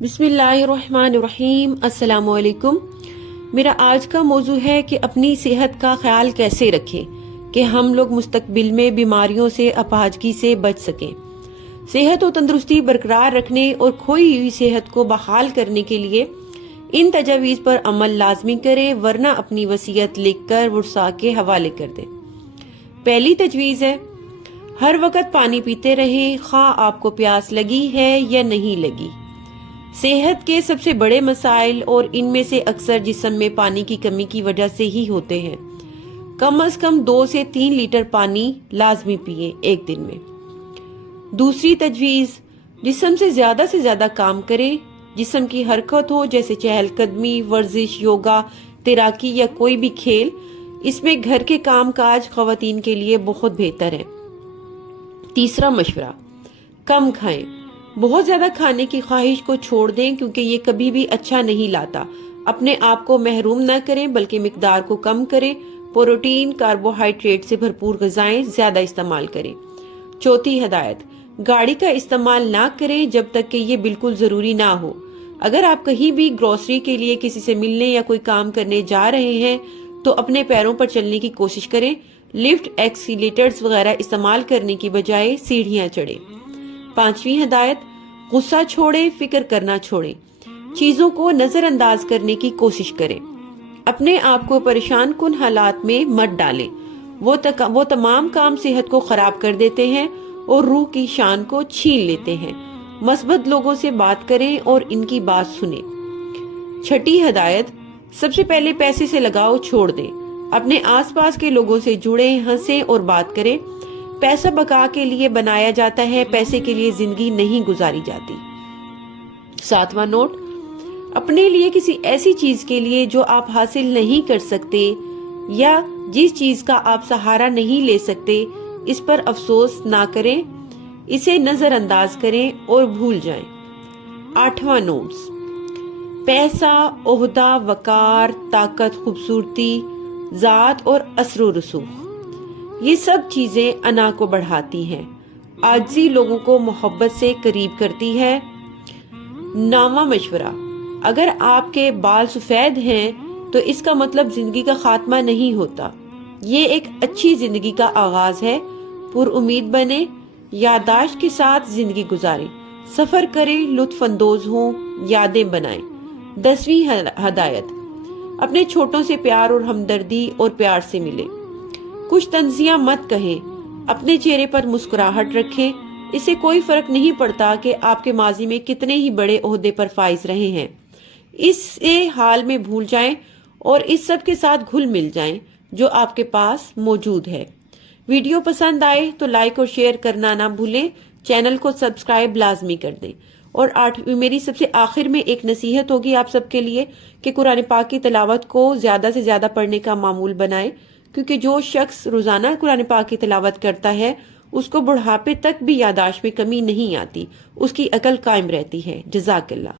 بسم اللہ الرحمن الرحیم۔ السلام علیکم۔ میرا آج کا موضوع ہے کہ اپنی صحت کا خیال کیسے رکھیں کہ ہم لوگ مستقبل میں بیماریوں سے اپاہجگی سے بچ سکیں۔ صحت و تندرستی برقرار رکھنے اور کھوئی ہوئی صحت کو بحال کرنے کے لیے ان تجاویز پر عمل لازمی کریں، ورنہ اپنی وصیت لکھ کر ورثاء کے حوالے کر دیں۔ پہلی تجویز ہے، ہر وقت پانی پیتے رہیں، خواہ آپ کو پیاس لگی ہے یا نہیں لگی۔ صحت کے سب سے بڑے مسائل اور ان میں سے اکثر جسم میں پانی کی کمی کی وجہ سے ہی ہوتے ہیں۔ کم از کم 2 سے 3 لیٹر پانی لازمی پیئیں ایک دن میں۔ دوسری تجویز، جسم سے زیادہ کام کریں، جسم کی حرکت ہو جیسے چہل قدمی، ورزش، یوگا، تیراکی یا کوئی بھی کھیل۔ اس میں گھر کے کام کاج خواتین کے لیے بہت بہتر ہے۔ تیسرا مشورہ، کم کھائیں۔ بہت زیادہ کھانے کی خواہش کو چھوڑ دیں کیونکہ یہ کبھی بھی اچھا نہیں لاتا۔ اپنے آپ کو محروم نہ کریں بلکہ مقدار کو کم کریں۔ پروٹین، کاربوہائیڈریٹ سے بھرپور غذائیں زیادہ استعمال کریں۔ چوتھی ہدایت، گاڑی کا استعمال نہ کریں جب تک کہ یہ بالکل ضروری نہ ہو۔ اگر آپ کہیں بھی گروسری کے لیے کسی سے ملنے یا کوئی کام کرنے جا رہے ہیں تو اپنے پیروں پر چلنے کی کوشش کریں۔ لفٹ، ایکسیلیٹرز وغیرہ استعمال کرنے کی بجائے سیڑھیاں چڑھیں۔ پانچویں ہدایت، غصہ چھوڑیں، فکر کرنا چھوڑیں، چیزوں کو نظر انداز کرنے کی کوشش کریں۔ اپنے آپ کو پریشان کن حالات میں مت ڈالیں، وہ تمام کام صحت کو خراب کر دیتے ہیں اور روح کی شان کو چھین لیتے ہیں۔ مثبت لوگوں سے بات کریں اور ان کی بات سنیں۔ چھٹی ہدایت، سب سے پہلے پیسے سے لگاؤ چھوڑ دیں۔ اپنے آس پاس کے لوگوں سے جڑیں، ہنسیں اور بات کریں۔ پیسہ بقا کے لیے بنایا جاتا ہے، پیسے کے لیے زندگی نہیں گزاری جاتی۔ ساتواں نوٹ، اپنے لیے کسی ایسی چیز کے لیے جو آپ حاصل نہیں کر سکتے یا جس چیز کا آپ سہارا نہیں لے سکتے، اس پر افسوس نہ کریں، اسے نظر انداز کریں اور بھول جائیں۔ آٹھواں نوٹس، پیسہ، عہدہ، وقار، طاقت، خوبصورتی، ذات اور اثر و رسوخ، یہ سب چیزیں انا کو بڑھاتی ہیں، عاجزی لوگوں کو محبت سے قریب کرتی ہے۔ نواں مشورہ، اگر آپ کے بال سفید ہیں تو اس کا مطلب زندگی کا خاتمہ نہیں ہوتا، یہ ایک اچھی زندگی کا آغاز ہے۔ پر امید بنیں، یادداشت کے ساتھ زندگی گزاریں، سفر کریں، لطف اندوز ہوں، یادیں بنائیں۔ 10ویں ہدایت، اپنے چھوٹوں سے پیار اور ہمدردی اور پیار سے ملیں۔ کچھ طنزیاں مت کہیں، اپنے چہرے پر مسکراہٹ رکھیں، اس سے کوئی فرق نہیں پڑتا کہ آپ کے ماضی میں کتنے ہی بڑے عہدے پر فائز رہے ہیں۔ اس سے حال میں بھول جائیں اور اس سب کے ساتھ گھل مل جائیں جو آپ کے پاس موجود ہے۔ ویڈیو پسند آئے تو لائک اور شیئر کرنا نہ بھولیں، چینل کو سبسکرائب لازمی کر دیں۔ اور میری سب سے آخر میں ایک نصیحت ہوگی آپ سب کے لیے کہ قرآن پاک کی تلاوت کو زیادہ سے زیادہ پڑھنے کا معمول بنائیں، کیونکہ جو شخص روزانہ قرآن پاک کی تلاوت کرتا ہے اس کو بڑھاپے تک بھی یادداشت میں کمی نہیں آتی، اس کی عقل قائم رہتی ہے۔ جزاک اللہ۔